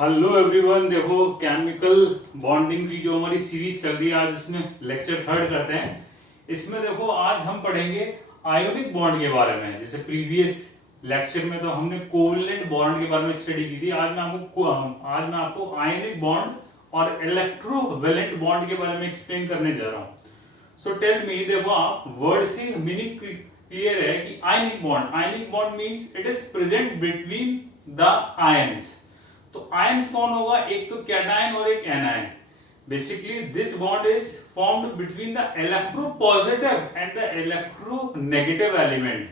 Hello everyone. देखो, chemical bonding की जो हमारी सीरीज चल रही है, आज उसमें लेक्चर थर्ड करते हैं। इसमें देखो, आज हम पढ़ेंगे आयोनिक बॉन्ड के बारे में। जैसे प्रीवियस लेक्चर में तो हमने कोवलेंट बॉन्ड के बारे में स्टडी की थी। आज मैं आपको आयोनिक बॉन्ड और इलेक्ट्रोवेलेंट बॉन्ड के बारे में एक्सप्लेन करने जा रहा हूँ। सो टेल मी, देखो आप वर्ड से मीनिंग क्लियर है कि ionic bond means it is present between the ions. तो आयंस कौन होगा? एक तो कैटायन और एक anion. Basically this bond is formed between the electropositive and the electronegative element.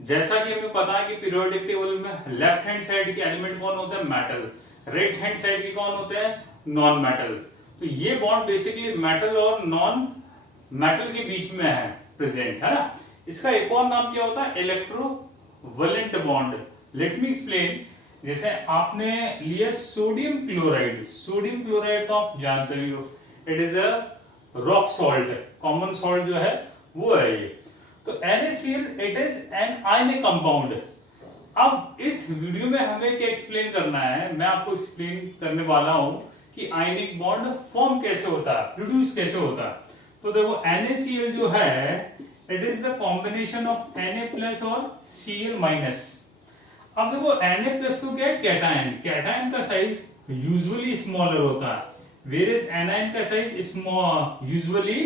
जैसा कि हमें पता है कि पीरियोडिक टेबल में लेफ्ट हैंड साइड के एलिमेंट कौन होता है? मेटल। राइट हैंड साइड के कौन होते हैं? Non metal. तो ये बॉन्ड बेसिकली मेटल और नॉन मेटल के बीच में है प्रेजेंट, है ना। इसका एक और नाम क्या होता है? Electrovalent bond. Let me explain. जैसे आपने लिया सोडियम क्लोराइड। सोडियम क्लोराइड तो आप जानते ही हो, it is a rock salt. Common salt जो है वो है ये। तो NaCl it is an ionic compound. अब इस वीडियो में हमें क्या एक्सप्लेन करना है? मैं आपको एक्सप्लेन करने वाला हूं कि आयनिक बॉन्ड फॉर्म कैसे होता है, प्रोड्यूस कैसे होता है। तो देखो, NaCl जो है it is the combination of Na+ और Cl-। अब देखो, Na+ तो क्या है? कैटायन। कैटायन का साइज यूजुअली स्मॉलर होता है, वेयरएज एनायन का साइज यूजुअली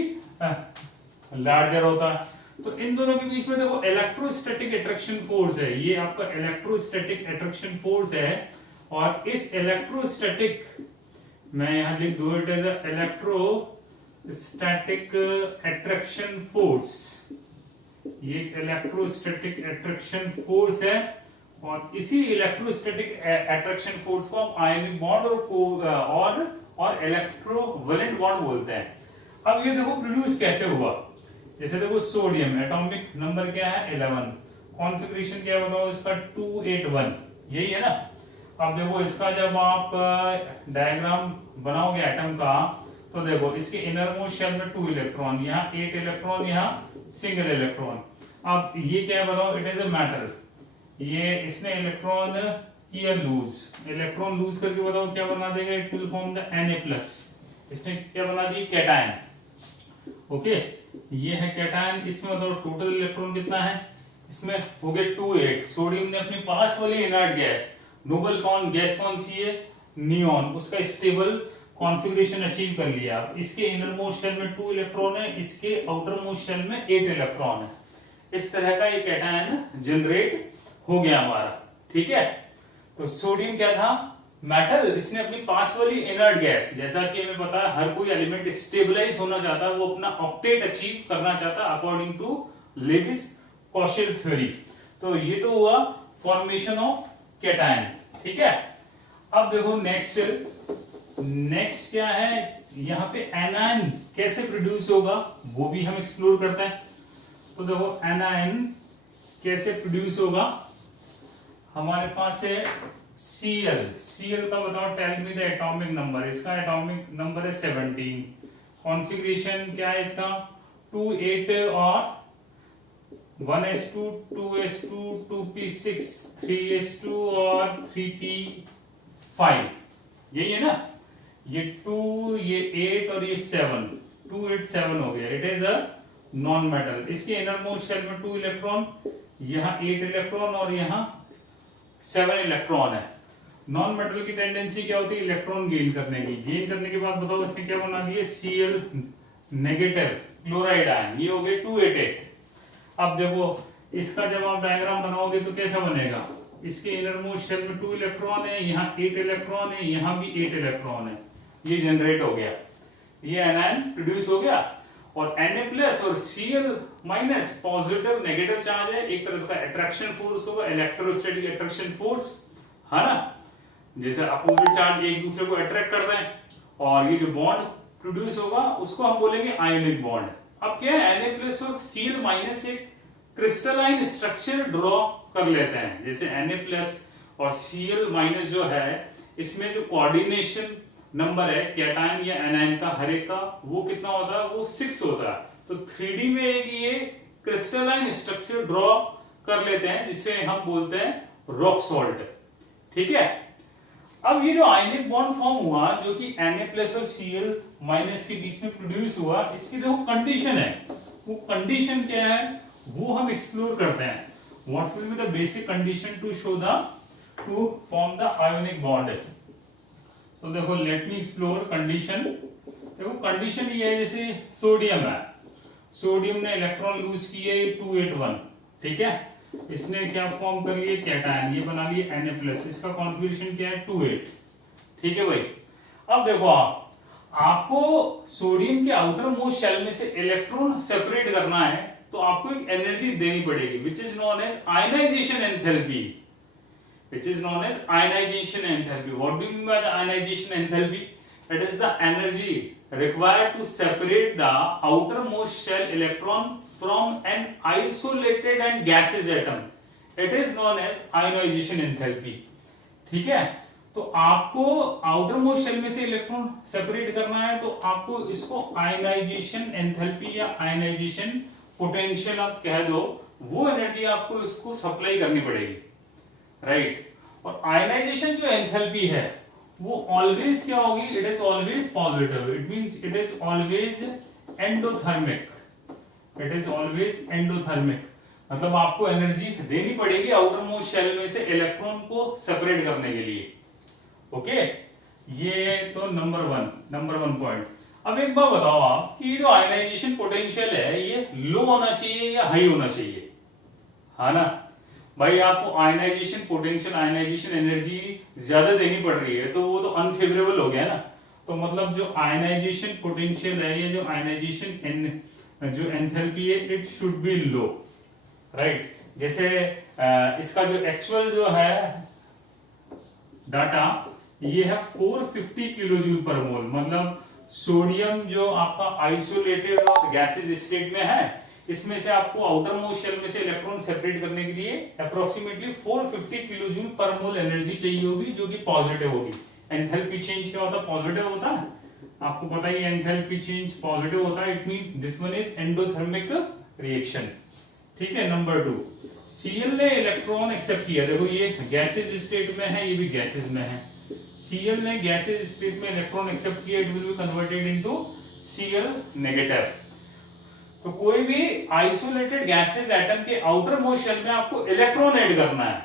लार्जर होता है। तो इन दोनों के बीच में देखो इलेक्ट्रोस्टैटिक अट्रैक्शन फोर्स है। ये आपका इलेक्ट्रोस्टैटिक अट्रैक्शन फोर्स है। और इस इलेक्ट्रोस्टैटिक, मैं यहां लिख दूं, it is electrostatic attraction force. ये इलेक्ट्रोस्टैटिक अट्रैक्शन फोर्स है। और इसी इलेक्ट्रोस्टैटिक अट्रैक्शन फोर्स को हम आयनिक बॉन्ड और इलेक्ट्रोवेलेंट बॉन्ड बोलते हैं। अब ये देखो प्रोड्यूस कैसे हुआ। जैसे देखो, सोडियम एटॉमिक नंबर क्या है? 11। कॉन्फ़िगरेशन क्या बताओ इसका? 281। यही है ना। अब देखो, इसका जब आप डायग्राम बनाओगे एटम का, तो देखो इसके इनर मोस्ट शेल में 2 इलेक्ट्रॉन, यहाँ 8 इलेक्ट्रॉन, यहाँ सिंगल इलेक्ट्रॉन। अब ये क्या बताओ? It is a metal. ये इसने इलेक्ट्रॉन किया लूज। इलेक्ट्रॉन लूज करके बताओ क्या बना देगा? It will form the Na+। इसने क्या बना दी? कैटायन। ओके, ये है कैटायन। इसमें बताओ टोटल इलेक्ट्रॉन कितना है? इसमें हो गए 28। सोडियम ने अपने पास वाली इनर्ट गैस, नोबल गैस कौन सी है? नियॉन। उसका स्टेबल कॉन्फ़िगरेशन अचीव कर लिया। इसके इनर मोस्ट शेल में 2 इलेक्ट्रॉन है, इसके आउटर मोस्ट शेल में 8 इलेक्ट्रॉन है। इस तरह का ये कैटायन जनरेट हो गया हमारा। ठीक है। तो सोडियम क्या था? मेटल। इसने अपनी पास वाली इनर्ट गैस, जैसा कि हमें पता है हर कोई एलिमेंट स्टेबलाइज होना चाहता है, वो अपना ऑक्टेट अचीव करना चाहता है अकॉर्डिंग टू लेविस कॉशल थ्योरी। तो ये तो हुआ फॉर्मेशन ऑफ कैटायन। ठीक है। अब देखो नेक्स्ट क्या है? यहां पे एनायन कैसे प्रोड्यूस होगा वो भी हम एक्सप्लोर करते हैं। तो देखो, एनायन कैसे प्रोड्यूस होगा? हमारे पास है Cl का बताओ, tell me the atomic number. इसका एटॉमिक नंबर है 17। कॉन्फ़िगरेशन क्या है इसका? 2 8 और 1s2 2s2 2p6 3s2 और 3p5। यही है ना। ये 2, ये 8 और ये 7, 2 8 7 हो गया। It is a non metal. इसके इनर मोस्ट शेल में 2 इलेक्ट्रॉन, यहाँ 8 इलेक्ट्रॉन और यहाँ 7 इलेक्ट्रॉन है। नॉन मेटल की टेंडेंसी क्या होती है? इलेक्ट्रॉन गेन करने की। गेन करने के बाद बताओ इसने क्या बना दिए? Cl negative chloride ion. ये हो गए 288। अब देखो, इसका जब आप डायग्राम बनाओगे तो कैसा बनेगा? इसके इनर मोस्ट शेल में 2 इलेक्ट्रॉन है, यहाँ 8 इलेक्ट्रॉन है, यहाँ भी 8 इलेक्ट्रॉन है। ये जनरेट हो गया, ये एनायन प्रोड्यूस हो गया। और Na+ और Cl- पॉजिटिव नेगेटिव चार्ज है। एक तरह का अट्रैक्शन फोर्स होगा, इलेक्ट्रोस्टैटिक अट्रैक्शन फोर्स, है ना। जैसे अपोजिट चार्ज एक दूसरे को अट्रैक्ट करते हैं, और ये जो बॉन्ड प्रोड्यूस होगा उसको हम बोलेंगे आयोनिक बॉन्ड। अब क्या है? Na+ और Cl- एक क्रिस्टलाइन स्ट्रक्चर ड्रॉ कर लेते हैं। जैसे Na+ और Cl- जो है, इसमें जो कोऑर्डिनेशन नंबर है कैटायन या एनायन का, हर एक का, वो कितना होता है? वो 6 होता है। तो 3D में एक ये क्रिस्टलाइन स्ट्रक्चर ड्रॉ कर लेते हैं, जिसे हम बोलते हैं रॉक सॉल्ट। ठीक है। अब ये जो आयनिक बॉन्ड फॉर्म हुआ जो कि Na+ और Cl- के बीच में प्रोड्यूस हुआ, इसकी जो कंडीशन है, वो कंडीशन क्या है वो हम एक्सप्लोर करते हैं। What will be the basic condition to form the ionic bond. तो देखो लेट मी एक्सप्लोर कंडीशन। देखो कंडीशन ये है, जैसे सोडियम है, सोडियम ने इलेक्ट्रॉन लूज किए 281, ठीक है, इसने क्या फॉर्म कर लिए कैटायन, ये बना लिए Na+, इसका कॉन्फ़िगरेशन क्या है 28, ठीक है भाई। अब देखो आपको सोडियम के आउटर मोस्ट शेल में से इलेक्ट्रॉन सेपरेट करना है, तो आपको एक एनर्जी देनी पड़ेगी which is known as ionization enthalpy, which is known as ionization enthalpy. What do you mean by the ionization enthalpy? It is the energy required to separate the outermost shell electron from an isolated and gaseous atom. It is known as ionization enthalpy. ठीक है, तो आपको outer most shell में से electron separate करना है, तो आपको इसको आयनाइजेशन एंथैल्पी या आयनाइजेशन पोटेंशियल आप कह दो, वो एनर्जी आपको इसको सप्लाई करनी पड़ेगी, राइट। और आयनाइजेशन जो एंथैल्पी है वो ऑलवेज क्या होगी, it is always positive, it means it is always endothermic, it is always endothermic, मतलब आपको एनर्जी देनी पड़ेगी आउटर मोस्ट शेल में से इलेक्ट्रॉन को सेपरेट करने के लिए, ओके। ये तो नंबर वन पॉइंट। अब एक बात बताओ आप कि जो आयनाइजेशन पोटेंशियल है ये लो होना चाहिए या हाई होना चाहिए, है ना भाई। आपको आयनाइजेशन पोटेंशियल, आयनाइजेशन एनर्जी ज्यादा देनी पड़ रही है, तो वो तो अनफेवरेबल हो गया ना। तो मतलब जो आयनाइजेशन पोटेंशियल है, ये जो आयनाइजेशन जो एंथैल्पी है, it should be low, right. जैसे इसका जो एक्चुअल जो है डाटा, ये है 450 किलो जूल पर मोल, मतलब सोडियम जो आपका आइसोलेटेड और गैसेस स्टेट में है, इसमें से आपको आउटर मोस्ट शेल में से इलेक्ट्रॉन सेपरेट करने के लिए अप्रोक्सीमेटली 450 किलो जूल पर मोल एनर्जी चाहिए होगी, जो कि पॉजिटिव होगी। एंथैल्पी चेंज क्या होता है, पॉजिटिव होता है, आपको पता ही एंथैल्पी चेंज पॉजिटिव होता है, it means this one is endothermic reaction, ठीक है। नंबर 2, Cl ने इलेक्ट्रॉन एक्सेप्ट किया, देखो ये गैसेस स्टेट में है, ये भी गैसेस में है, Cl ने गैसेस स्टेट में इलेक्ट्रॉन एक्सेप्ट किया, it will be converted into Cl negative. तो कोई भी आइसोलेटेड गैसेस एटम के आउटर मोस्ट शेल में आपको इलेक्ट्रॉन ऐड करना है,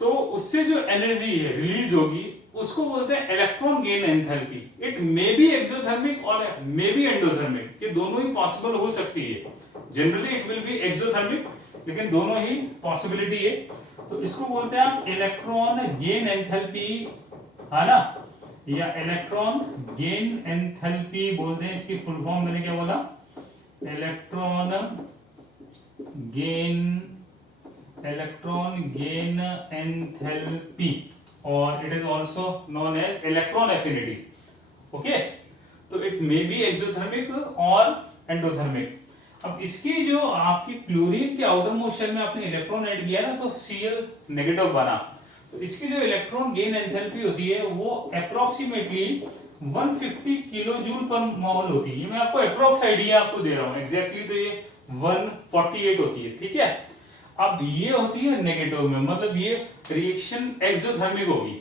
तो उससे जो एनर्जी है रिलीज होगी उसको बोलते हैं electron gain enthalpy. It may be exothermic और मे बी एंडोथर्मिक, ये दोनों ही पॉसिबल हो सकती है। Generally it will be exothermic, लेकिन दोनों ही पॉसिबिलिटी है। तो इसको बोलते हैं आप इलेक्ट्रॉन गेन एंथैल्पी, है ना, या इलेक्ट्रॉन गेन एंथैल्पी बोलते हैं। इसकी फुल फॉर्म मैंने क्या बोला, इलेक्ट्रॉन गेन एंथैल्पी, और it is also known as electron affinity, okay. तो इट मे बी एक्सोथर्मिक और एंडोथर्मिक। अब इसकी जो आपकी क्लोरीन के आउटर मोस्ट शेल में आपने इलेक्ट्रॉन ऐड किया ना, तो Cl नेगेटिव बना, तो इसकी जो इलेक्ट्रॉन गेन एंथैल्पी होती है वो अप्रोक्सीमेटली 150 किलो जूल पर मोल होती है। ये मैं आपको अप्रोक्स आइडिया आपको दे रहा हूं, एग्जैक्टली तो ये 148 होती है, ठीक है। अब ये होती है नेगेटिव में, मतलब ये रिएक्शन एक्सोथर्मिक होगी।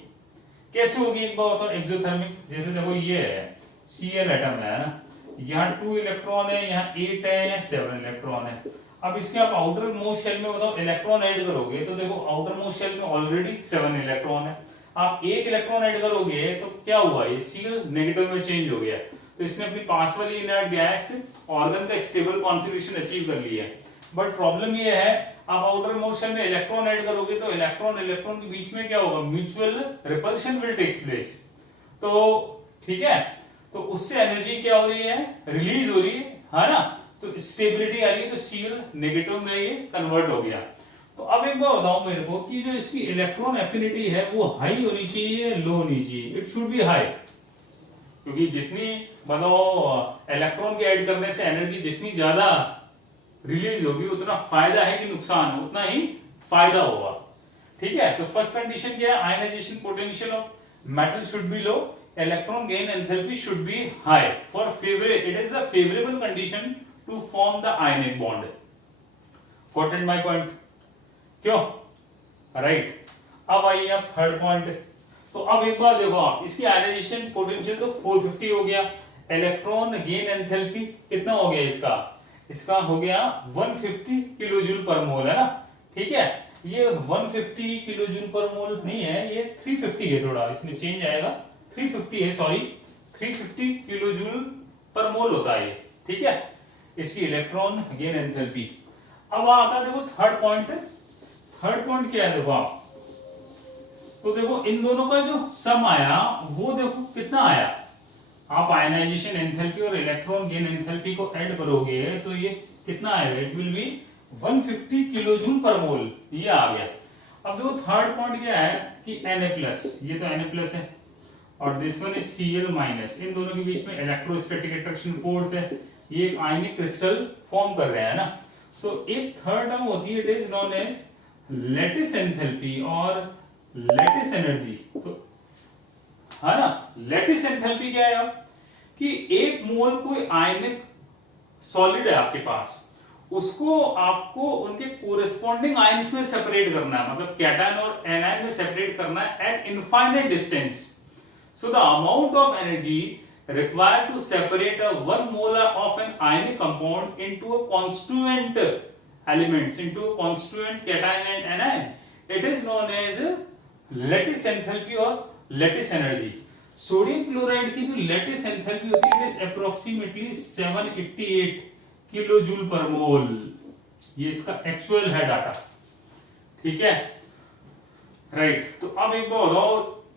कैसे होगी एक बार बताओ एक्सोथर्मिक, जैसे देखो ये है Cl एटम है ना, यहाँ 2 इलेक्ट्रॉन है, यहाँ 8 है, यहाँ 7 इलेक्ट्रॉन है। अब इसके आप आउटर मोस्ट शेल में बताओ इलेक्ट्रॉन ऐड करोगे, तो देखो आउटर मोस्ट शेल में ऑलरेडी 7 इलेक्ट्रॉन है, आप एक इलेक्ट्रॉन ऐड करोगे तो क्या हुआ, ये Cl नेगेटिव में चेंज हो गया, तो इसने अपनी पास वाली इनर्ट गैस ऑर्गन का स्टेबल कॉन्फ़िगरेशन अचीव कर लिया। बट प्रॉब्लम ये है, आप आउटर मोस्ट शेल में इलेक्ट्रॉन ऐड करोगे तो इलेक्ट्रॉन के बीच में क्या होगा, mutual repulsion will takes place, तो ठीक है, तो उससे एनर्जी क्या हो रही है, रिलीज हो रही है ना, तो स्टेबिलिटी आ रही है, तो Cl नेगेटिव में ये कन्वर्ट हो गया। तो अब एक बार बताओ मेरे को कि जो इसकी इलेक्ट्रॉन एफिनिटी है वो हाई होनी चाहिए, लो होनी चाहिए, इट शुड बी हाई, क्योंकि जितनी बताओ इलेक्ट्रॉन के ऐड करने से एनर्जी जितनी ज्यादा रिलीज होगी उतना फायदा है कि नुकसान, उतना ही फायदा होगा, ठीक है। तो फर्स्ट कंडीशन क्या है, ionization potential of metal should be low, electron gain enthalpy should be high for favorable, it is the favorable condition to form the ionic bond. Got my point? क्यों, राइट। अब आइए आप third point, तो अब एक बार देखो आप, इसकी आयनाइजेशन पोटेंशियल तो 450 हो गया, इलेक्ट्रॉन गेन एंथैल्पी कितना हो गया इसका हो गया 150 किलो जूल पर मोल, है ना। ठीक है, ये 150 किलो जूल पर मोल नहीं है, ये 350 है, थोड़ा इसमें चेंज आएगा, 350 है, सॉरी 350 किलो जूल पर मोल होता है ये। ठीक है, इसकी इलेक्ट्रॉन गेन एंथैल्पी। अब आता है देखो थर्ड पॉइंट क्या है, देखो आप, तो देखो इन दोनों का जो सम आया वो देखो कितना आया। आप आयनाइजेशन एंथैल्पी और इलेक्ट्रॉन गेन एंथैल्पी को ऐड करोगे तो ये कितना आएगा, it will be 150 kilo joule per mole, ये आ गया। अब देखो थर्ड पॉइंट क्या है कि Na+, ये तो Na+ है और दिस वन इज Cl-, इन दोनों के बीच में इलेक्ट्रोस्टैटिक अट्रैक्शन फोर्स है, ये एक आयनिक क्रिस्टल फॉर्म कर रहे हैं ना। तो एक थर्ड टर्म होती है, it is known as lattice enthalpy और लैटिस एनर्जी। तो है ना, लैटिस एंथैल्पी क्या है कि एक मोल कोई आयनिक सॉलिड है आपके पास, उसको आपको उनके कोरेस्पॉन्डिंग आयंस में सेपरेट करना है, मतलब कैटायन और एनायन में सेपरेट करना है eight infinite distance. So the amount of energy required to separate a 1 molar of an ionic compound into a constituent elements, into a constituent cation and anion, it is known as lattice enthalpy or lattice energy. Sodium chloride की जो lattice enthalpy होती है, it is approximately 788 kilo joule per mole, ये इसका actual है data. ठीक है, right. तो अब एक बार बताओ,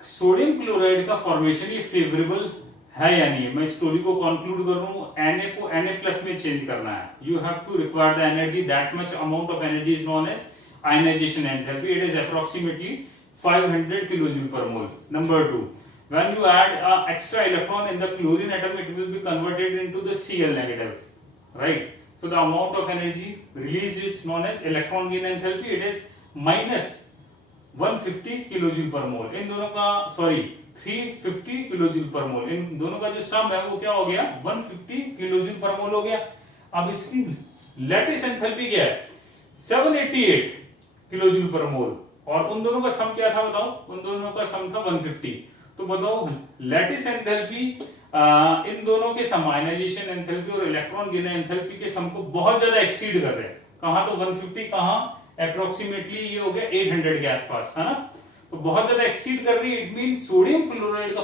सोडियम क्लोराइड का फॉर्मेशन ये फेवरेबल है या नहीं है। मैं स्टोरी को कंक्लूड कर रहा हूं, Na को Na+ में चेंज करना है, you have to require the energy, that much amount of energy is known as ionization enthalpy, it is approximately 500 kilo joule per mole. Number 2, when you add a extra electron in the chlorine atom, it will be converted into the Cl-, right? So the amount of energy released is known as electron gain enthalpy, it is minus 150 kilojoule per mole। इन दोनों का 350 kilojoule पर मोल, इन दोनों का जो सम है वो क्या हो गया 150 किलोजूल पर मोल हो गया। अब इसकी लैटिस एंथैल्पी क्या है 788 किलोजूल पर मोल, और उन दोनों का सम क्या था बताओ, उन दोनों का सम था 150। तो बताओ लैटिस एंथैल्पी इन दोनों के सम, आयनाइजेशन एंथैल्पी और इलेक्ट्रॉन गेन एंथैल्पी के सम को बहुत ज्यादा एक्सीड कर रहे हैं। कहां तो 150, कहां अप्रोक्सीमेटली ये हो गया 800 के आसपास, है ना। तो बहुत ज्यादा एक्सीड कर रही है, इट मीन सोडियम क्लोराइड का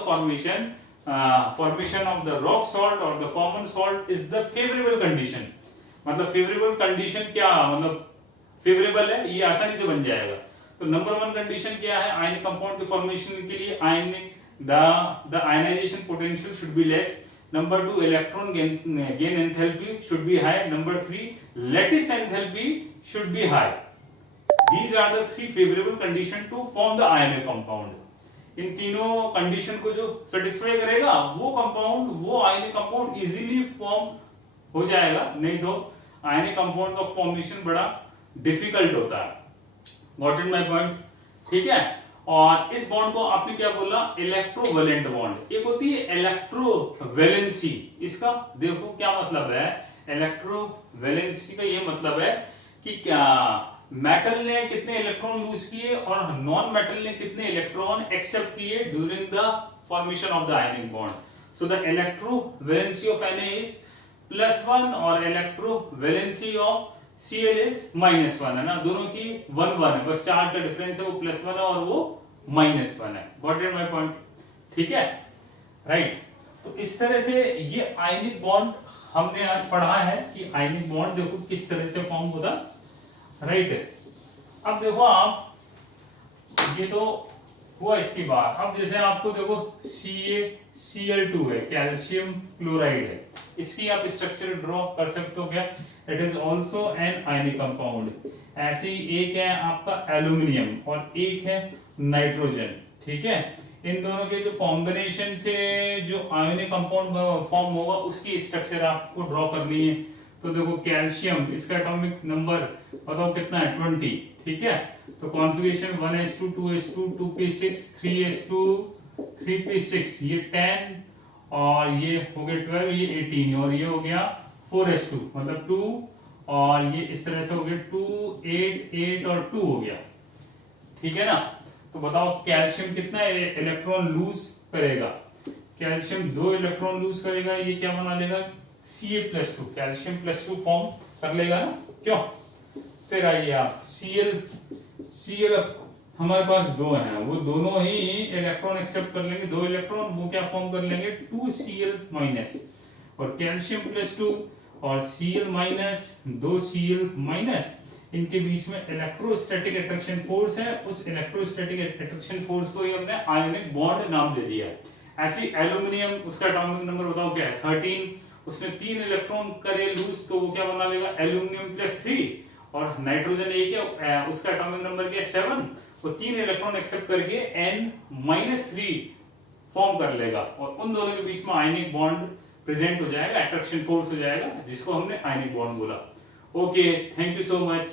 formation of the rock salt और the common salt is the favourable condition. मतलब फेवरेबल कंडीशन क्या, मतलब फेवरेबल है, ये आसानी से बन जाएगा। तो नंबर 1 कंडीशन क्या है आयनिक कंपाउंड के फॉर्मेशन के लिए, आयनिक the ionization potential should be less. Number 2, electron gain enthalpy should be high. Number 3, lattice enthalpy should be high. These are the 3 favorable condition to form the ionic compound. इन तीनों condition को जो satisfy करेगा वो compound, वो ionic compound easily form हो जाएगा, नहीं तो आयनिक कंपाउंड का फॉर्मेशन बड़ा डिफिकल्ट होता है। Got it my point? ठीक है। और इस बॉन्ड को आपने क्या बोला, इलेक्ट्रोवेलेंट बॉन्ड। एक होती है इलेक्ट्रोवेलेंसी, इसका देखो क्या मतलब है। इलेक्ट्रोवेलेंसी का ये मतलब है कि क्या मेटल ने कितने इलेक्ट्रॉन लूज किए और नॉन मेटल ने कितने इलेक्ट्रॉन एक्सेप्ट किए during the formation of the ionic bond. So the electrovalency of Na is +1 और इलेक्ट्रोवेलेंसी ऑफ Cl इज -1, है ना। दोनों की 1-1 है, बस चार्ज का डिफरेंस है, वो +1 है और वो -1 है। Got it my point? ठीक है, राइट। तो इस तरह से ये आयनिक बॉन्ड हमने आज पढ़ा है कि आयनिक बॉन्ड देखो किस तरह से फॉर्म होता, राइट। अब देखो आप, ये तो हुआ इसकी बात। अब जैसे आपको देखो CaCl2 है, कैल्शियम क्लोराइड है, इसकी आप स्ट्रक्चर ड्रॉ कर सकते हो क्या, it is also an ionic compound. ऐसे ही एक है आपका एल्यूमिनियम और एक है नाइट्रोजन, ठीक है। इन दोनों के जो कॉम्बिनेशन से जो आयनिक कंपाउंड फॉर्म होगा उसकी स्ट्रक्चर आपको ड्रॉ करनी है। तो देखो कैल्शियम, इसका एटॉमिक नंबर बताओ कितना है 20, ठीक है। तो configuration 1s2 2s2 2p6 3s2 3p6, ये 10 और ये हो गया 12, ये 18 और ये हो गया 4s2 मतलब 2 और ये इस तरह से हो गया 2 8 8 और 2 हो गया, ठीक है ना। तो बताओ कैल्शियम कितना इलेक्ट्रॉन लूज करेगा? कैल्शियम 2 इलेक्ट्रॉन लूज करेगा, ये क्या बना लेगा Ca+2, कैल्शियम +2 फॉर्म कर लेगा ना, क्यों? फिर आइए आप Cl हमारे पास 2 हैं, वो दोनों ही इलेक्ट्रॉन एक्सेप्ट कर लेंगे, 2 इलेक्ट्रॉन, वो क्या फॉर्म कर लेंगे 2Cl-, और कैल्शियम +2 और Cl-, 2Cl-, इनके बीच में इलेक्ट्रोस्टैटिक अट्रैक्शन फोर्स है, उस इलेक्ट्रोस्टैटिक अट्रैक्शन फोर्स को ही हमने आयनिक बॉन्ड नाम दे दिया। ऐसी एल्यूमिनियम, उसका एटॉमिक नंबर बताओ क्या है 13, उसने 3 इलेक्ट्रॉन करे लूज, तो वो क्या बना लेगा एल्यूमिनियम +3, और नाइट्रोजन एक है, उसका एटॉमिक नंबर क्या है 7, वो 3 इलेक्ट्रॉन एक्सेप्ट करके N-3 फॉर्म कर लेगा, और उन दोनों के बीच में आयनिक बॉन्ड प्रेजेंट हो जाएगा, अट्रैक्शन फोर्स हो जाएगा, जिसको हमने आयनिक बॉन्ड बोला। Okay, thank you so much.